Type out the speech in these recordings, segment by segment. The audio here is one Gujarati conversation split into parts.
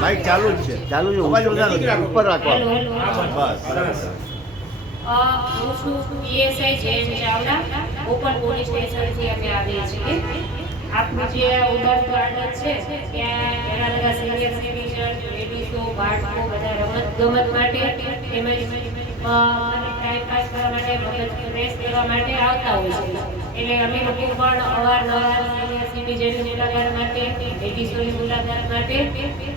માઇક ચાલુ જ છે, ચાલુ છે, ઉપર રાખવાનું. બસ હું છું PSI Jain Chavda, open police સ્ટેશનથી અમે આવીએ છીએ. આપનું જે ઉડાન ગાર્ડન છે ત્યાં ઘણા બધા સિનિયર સિટીઝન, લેડીઝો, બાળકો બધા રમત ગમત માટે તેમજ ટાઈમ પાસ કરવા માટે, મગજ ફ્રેશ કરવા માટે આવતા હોય છે. એટલે અમે લોકો પણ અવારનવાર સિનિયર સિટીઝનની મુલાકાત માટે, લેડીઝોની મુલાકાત માટે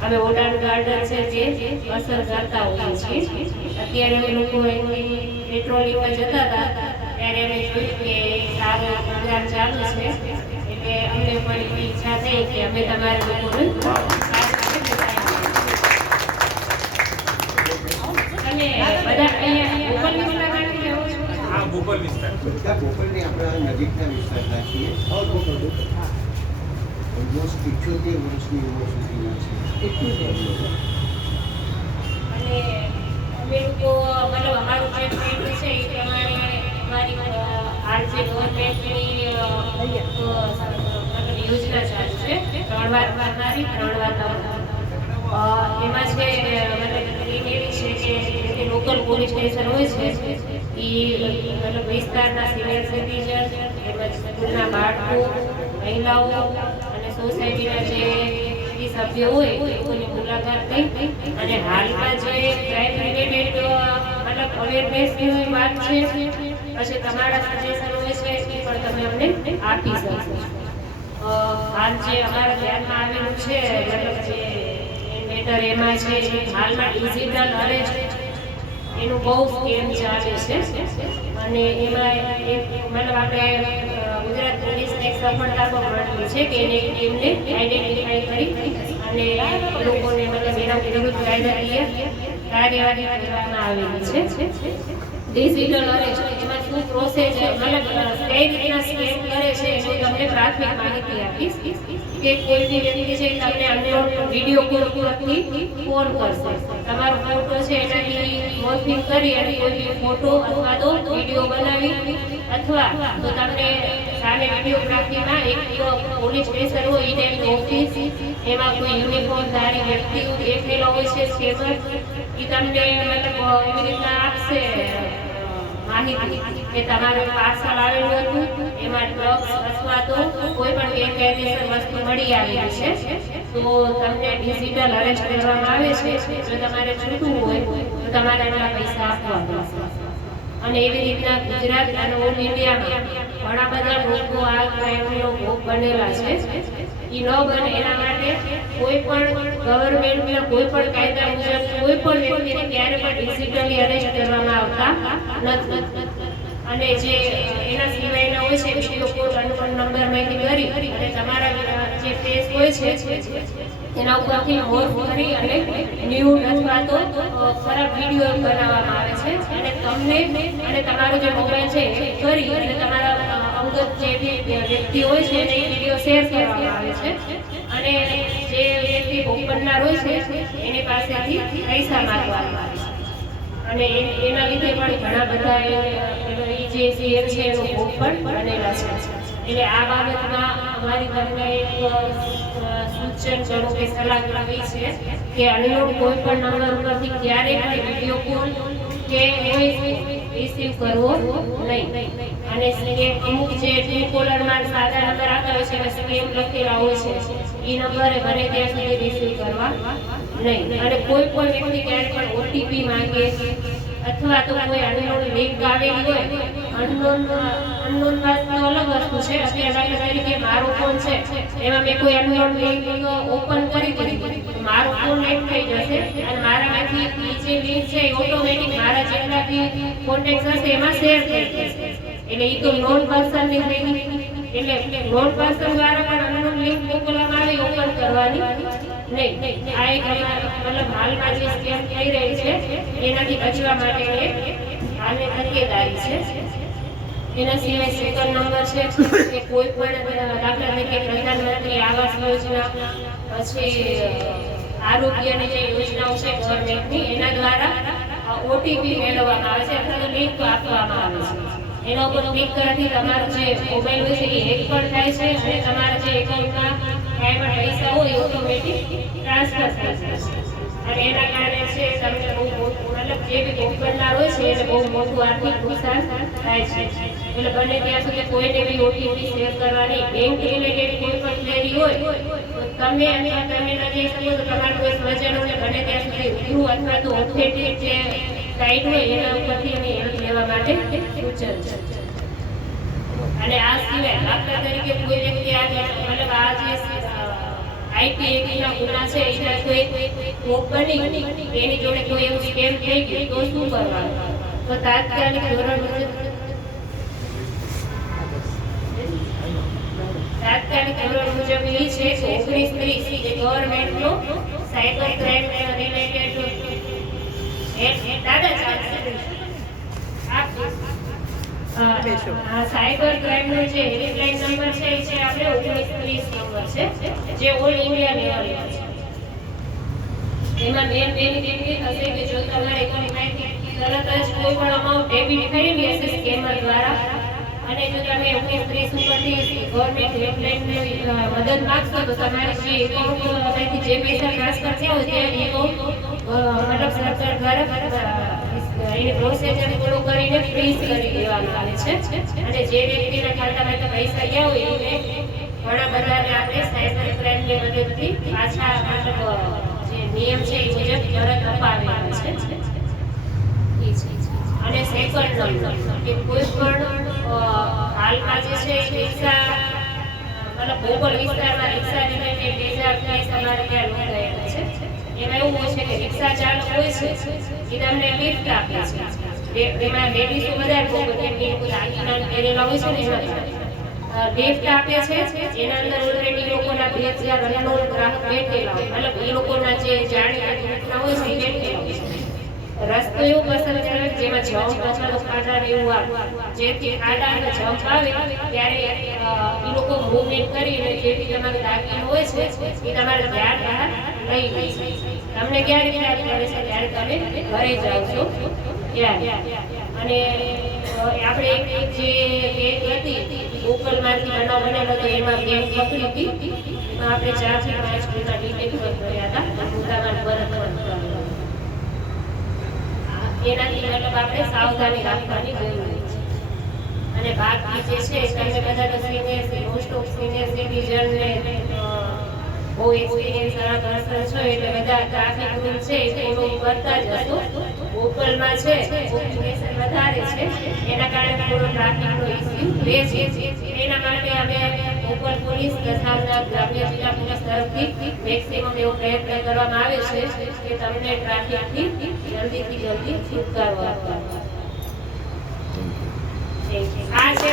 અમે ઉડાન ગાર્ડન છે તે અસર કરતા હોઈએ છીએ. અત્યારે અમે લોકો પેટ્રોલિંગમાં જતા હતા ત્યારે અમે જોયું કે સારું પ્રોગ્રામ ચાલુ છે, એટલે અમને પણ એવી ઈચ્છા થઈ કે અમે તમારા લોકોને અને બધા અહીંયા ગોપાલ મુલાકાત લેવો છો? હા, ગોપાલ વિસ્તાર. ગોપાલની આપણા નજીકના વિસ્તારના છીએ. ઓલમોસ્ટ 78 વર્ષની ઉંમર સુધીના છે. અને અમે લોકો મતલબ અમારું જે ફિલ્ડ છે એ પ્રમાણે અમારી આ જે ગવર્મેન્ટની યોજના ચાલુ છે 3 વાર મારનારી 3 વાર એમાં છે મતલબ એવી છે કે લોકલ પોલીસ સ્ટેશન હોય છે એ મતલબ વિસ્તારના સિનિયર સિટીઝન તેમજ સ્કૂલના બાળકો, મહિલાઓ અને સોસાયટીના જે સભ્યો હોય એની મુલાકાત લઈ અને હાલમાં જે ક્રાઇમ રિલેટેડ મતલબ અવેરનેસની વાત છે, પછી તમારા સજેશન હોય છે એ પણ તમે અમને આપી શકો. હાલ જે અમારા ધ્યાનમાં આવેલું છે મતલબ જે મેટર એમાં છે હાલમાં ડિજિટલ અરેસ્ટ એનું બહુ સ્કેમ ચાલે છે અને એમાં મતલબ આપણે ગુજરાત પોલીસને સફળતા પણ મળેલી છે કે એમને આઈડેન્ટિફાઈ કરી અને લોકોને મતલબ એના વિરુદ્ધ કાયદાકીય કાર્યવાહી કરવામાં આવેલી છે. ડિજિટલ અરેસ્ટ એમાં શું પ્રોસેસ મતલબ કઈ રીતના સ્કેમ કરે છે એની તમને પ્રાથમિક માહિતી આપીશ કે કોઈ બી વ્યક્તિ છે તમને અનનોન વિડીયો કોલ પરથી ફોન કરશે, તમારો ફોટો છે એનાથી મોર્ફિંગ કરી અને કોઈ બી ફોટો અથવા તો વિડીયો બનાવી અથવા તો તમને સામે વિડીયોગ્રાફીમાં એક પોલીસ સ્ટેશન હોય એની ઓફિસ એમાં કોઈ યુનિફોર્મધારી વ્યક્તિ દેખેલો હોય છે સ્કેમર, એ તમને મતલબ એવી રીતના આપશે માહિતી કે તમારું પાર્સલ આવેલું હતું એમાં ડ્રગ્સ અથવા તો કોઈ પણ ગેરકાયદેસર વસ્તુ મળી આવેલી છે તો તમને ડિજિટલ અરેસ્ટ કરવામાં આવે છે. જો તમારે છૂટવું હોય તો તમારે એના પૈસા આપવા પડશે. અને એવી રીતના ગુજરાત અને ઓલ ઇન્ડિયામાં ઘણા બધા લોકો આ ક્રાઇમનો ભોગ બનેલા છે. એ ન બને એના માટે કોઈ પણ ગવર્મેન્ટના કોઈ પણ કાયદા મુજબ કોઈ પણ વ્યક્તિને ક્યારે પણ ડિજિટલી અરેસ્ટ કરવામાં આવતા નથી. અને જે એના સિવાયના હોય છે વિડીયો કોલ અનનોન નંબરમાંથી કરી અને તમારા જે ફેસ હોય છે એના ઉપરથી મોર્ફ કરી અને ન્યૂડ અથવા તો ખરાબ વિડીયો બનાવવામાં આવે છે અને તમને અને તમારો જે મોબાઈલ છે એ કરી અને તમારા અંગત જે બી વ્યક્તિ હોય છે એને વિડીયો શેર કરવામાં આવે છે અને જે વ્યક્તિ ભોગ બનનાર હોય છે એની પાસેથી પૈસા માંગવામાં આવે છે અને એના લીધે પણ ઘણા બધા જે શેર છે એનો ભોગ પણ બનેલા છે. એટલે આ બાબતમાં અમારી તમને એક સૂચન કરું કે સલાહ કરવી છે કે અનનોન કોઈ પણ નંબર ઉપરથી ક્યારેય પણ વિડીયો કોલ કે વોઇસ રિસીવ કરવો નહીં. અને અમુક જે ટ્રુ કોલરમાં સાદા નંબર આવતા હોય છે અને સ્કેમ લખેલા હોય છે એ નંબરે બને ત્યાં સુધી રિસીવ કરવા નહીં. અને કોઈ પણ વ્યક્તિ ક્યારે પણ ઓટીપી માંગે અથવા તો કોઈ અનનોન લિંક આવેલી હોય, અનનોન વાત તો અલગ વસ્તુ છે. અત્યારે તરીકે મારો ફોન છે એમાં મેં કોઈ અનનોન લિંક ઓપન કરી દીધી તો મારો ફોન હેક થઈ જશે અને મારામાંથી જે લિંક છે એ ઓટોમેટિક મારા જેટલા બી કોન્ટેક્ટ હશે એમાં શેર થઈ જશે. એટલે એ તો નોન પર્સનની થઈ ગઈ. એટલે નોન પર્સન દ્વારા પણ અનનોન લિંક મોકલવામાં આવી ઓપન કરવાની નહીં. આ એક મતલબ હાલમાં જે સ્કેમ થઈ રહી છે એનાથી બચવા માટે હાલની તકેદારી છે. એના સિવાય સેકન્ડ નંબર છે કે કોઈ પણ દાખલા તરીકે પ્રધાનમંત્રી આવાસ યોજના, પછી આરોગ્યની જે યોજનાઓ છે ગવર્મેન્ટની એના દ્વારા ઓટીપી મેળવવામાં આવે છે અથવા તો લિંક આપવામાં આવે છે. એના ઉપર ક્લિક કરવાથી તમારો જે મોબાઈલ હોય છે એ હેક પણ થાય છે અને તમારા જે એકાઉન્ટમાં કાંઈ પણ પૈસા હોય એ ઓટોમેટિક ટ્રાન્સફર થઈ જાય છે અને એના કારણે છે તમને બહુ મતલબ જે બી ભોગ બનનાર હોય છે એને બહુ મોટું આર્થિક નુકસાન થાય છે. એટલે બને ત્યાં સુધી કોઈને બી ઓટીપી શેર કરવાની, બેંક રિલેટેડ કોઈ પણ ક્વેરી હોય તો તમે અથવા તમે ન જઈ શકો તો તમારા કોઈ સ્વજનોને બને ત્યાં સુધી રૂબરૂ અથવા તો ઓથેન્ટિક જે સાઇટ હોય એના ઉપરથી એની હેલ્પ લેવા માટે સૂચન છે. અને આ સિવાય દાખલા તરીકે કોઈ વ્યક્તિ મતલબ આ જે આઈટી એક્ટના ગુના છે એના કોઈ ભોગ બની એની જોડે કોઈ એવું સ્કેમ થઈ ગયું તો શું કરવાનું? તો તાત્કાલિક ધોરણ મુજબ એ છે કે 1930 જે ગવર્મેન્ટનો સાયબર ક્રાઇમ રિલેટેડ દાદા ચાલશે સાયબર ક્રાઇમનો જે હેલ્પલાઇન નંબર છે એ છે આપણે 1930 નંબર છે જે ઓલ ઇન્ડિયા લેવલનો છે. એમાં મેન બેનિફિટ એ થશે કે જો તમારે એકાઉન્ટમાંથી તરત જ કોઈ પણ અમાઉન્ટ ડેબિટ થયેલી હશે સ્કેમર દ્વારા અને જો તમે 1930 ઉપરથી ગવર્મેન્ટ હેલ્પલાઇનને મદદ માંગશો તો તમારી જે એકાઉન્ટમાંથી જે પૈસા ટ્રાન્સફર થયા હોય તે એકાઉન્ટ મતલબ સરકાર દ્વારા એની પ્રોસેસર ફોલો કરીને ફ્રીઝ કરી દેવામાં આવે છે અને જે વ્યક્તિના ખાતામાં પૈસા ગયા હોય એને ઘણા બધાને આપણે સાયબર ક્રાઇમની મદદથી પાછા મતલબ જે નિયમ છે એ મુજબ તરત અપાવી આવે છે. અને સેકન્ડ નંબર કે કોઈ પણ હાલમાં જે છે રિક્ષા મતલબ ભોગોળ વિસ્તારમાં રિક્ષા રિલેટેડ બેજાર કેસ અમારે ત્યાં નોંધાયેલા છે. એમાં એવું હોય છે કે રિક્ષા ચાલક હોય છે એ તમને લિફ્ટ આપે છે. એમાં લેડીઝો વધારે ભોગો કેમ કે લોકો દાગીના પહેરેલા હોય છે ને એમાં લિફ્ટ આપે છે. એના અંદર ઓલરેડી લોકોના 2000 અનનોન ગ્રાહક બેઠેલા હોય મતલબ એ લોકોના જે જાણીતા ઘટના હોય છે એ બેઠેલા હોય છે. રસ્તો એવો પસંદ કરે જેમાં જમ્પ અથવા તો ખાડા એવું આવે જેથી ખાડા અને જમ્પ આવે ત્યારે એ લોકો મૂવમેન્ટ કરીને જે બી તમારું દાગીનો હોય છે એ તમારે ધ્યાન બહાર લઈ લે છે. તમને ક્યારે ખ્યાલ પડે છે ત્યારે તમે ઘરે જાઓ છો ત્યારે. અને આપણે એક જે બેંક હતી ગોકલમાંથી બનાવ બનેલો હતો એમાં બેંક પકડી હતી એમાં આપણે 4 થી 5 ગુના ડિટેક્ટ કર્યા હતા મુદ્દામાલ પરત કરવાનો. એનાથી મતલબ આપણે સાવધાની રાખવાની જરૂર છે. અને બાકી જે છે તમે બધા તો સિનિયર મોસ્ટ ઓફ સિનિયર સિટીઝનને બહુ એક્સપિરિયન્સ વાળા પર્સન છો એટલે બધા ટ્રાફિક રૂલ છે એ ફોલો કરતા જ હશો. ગોકલમાં છે પોપ્યુલેશન વધારે છે એના કારણે થોડો ટ્રાફિકનો ઇસ્યુ રહે છે. એના માટે અમે ગોકલ પોલીસ તથા ગ્રામ્ય જિલ્લા પોલીસ તરફથી મેક્સિમમ એવો પ્રયત્ન કરવામાં આવે છે કે તમને ટ્રાફિકથી જલ્દીથી જલ્દી છુટકારો આપવાનો. આ છે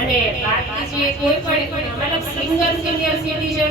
અને બાકી જે કોઈ પણ મતલબ સિંગલ સિનિયર સિટીઝન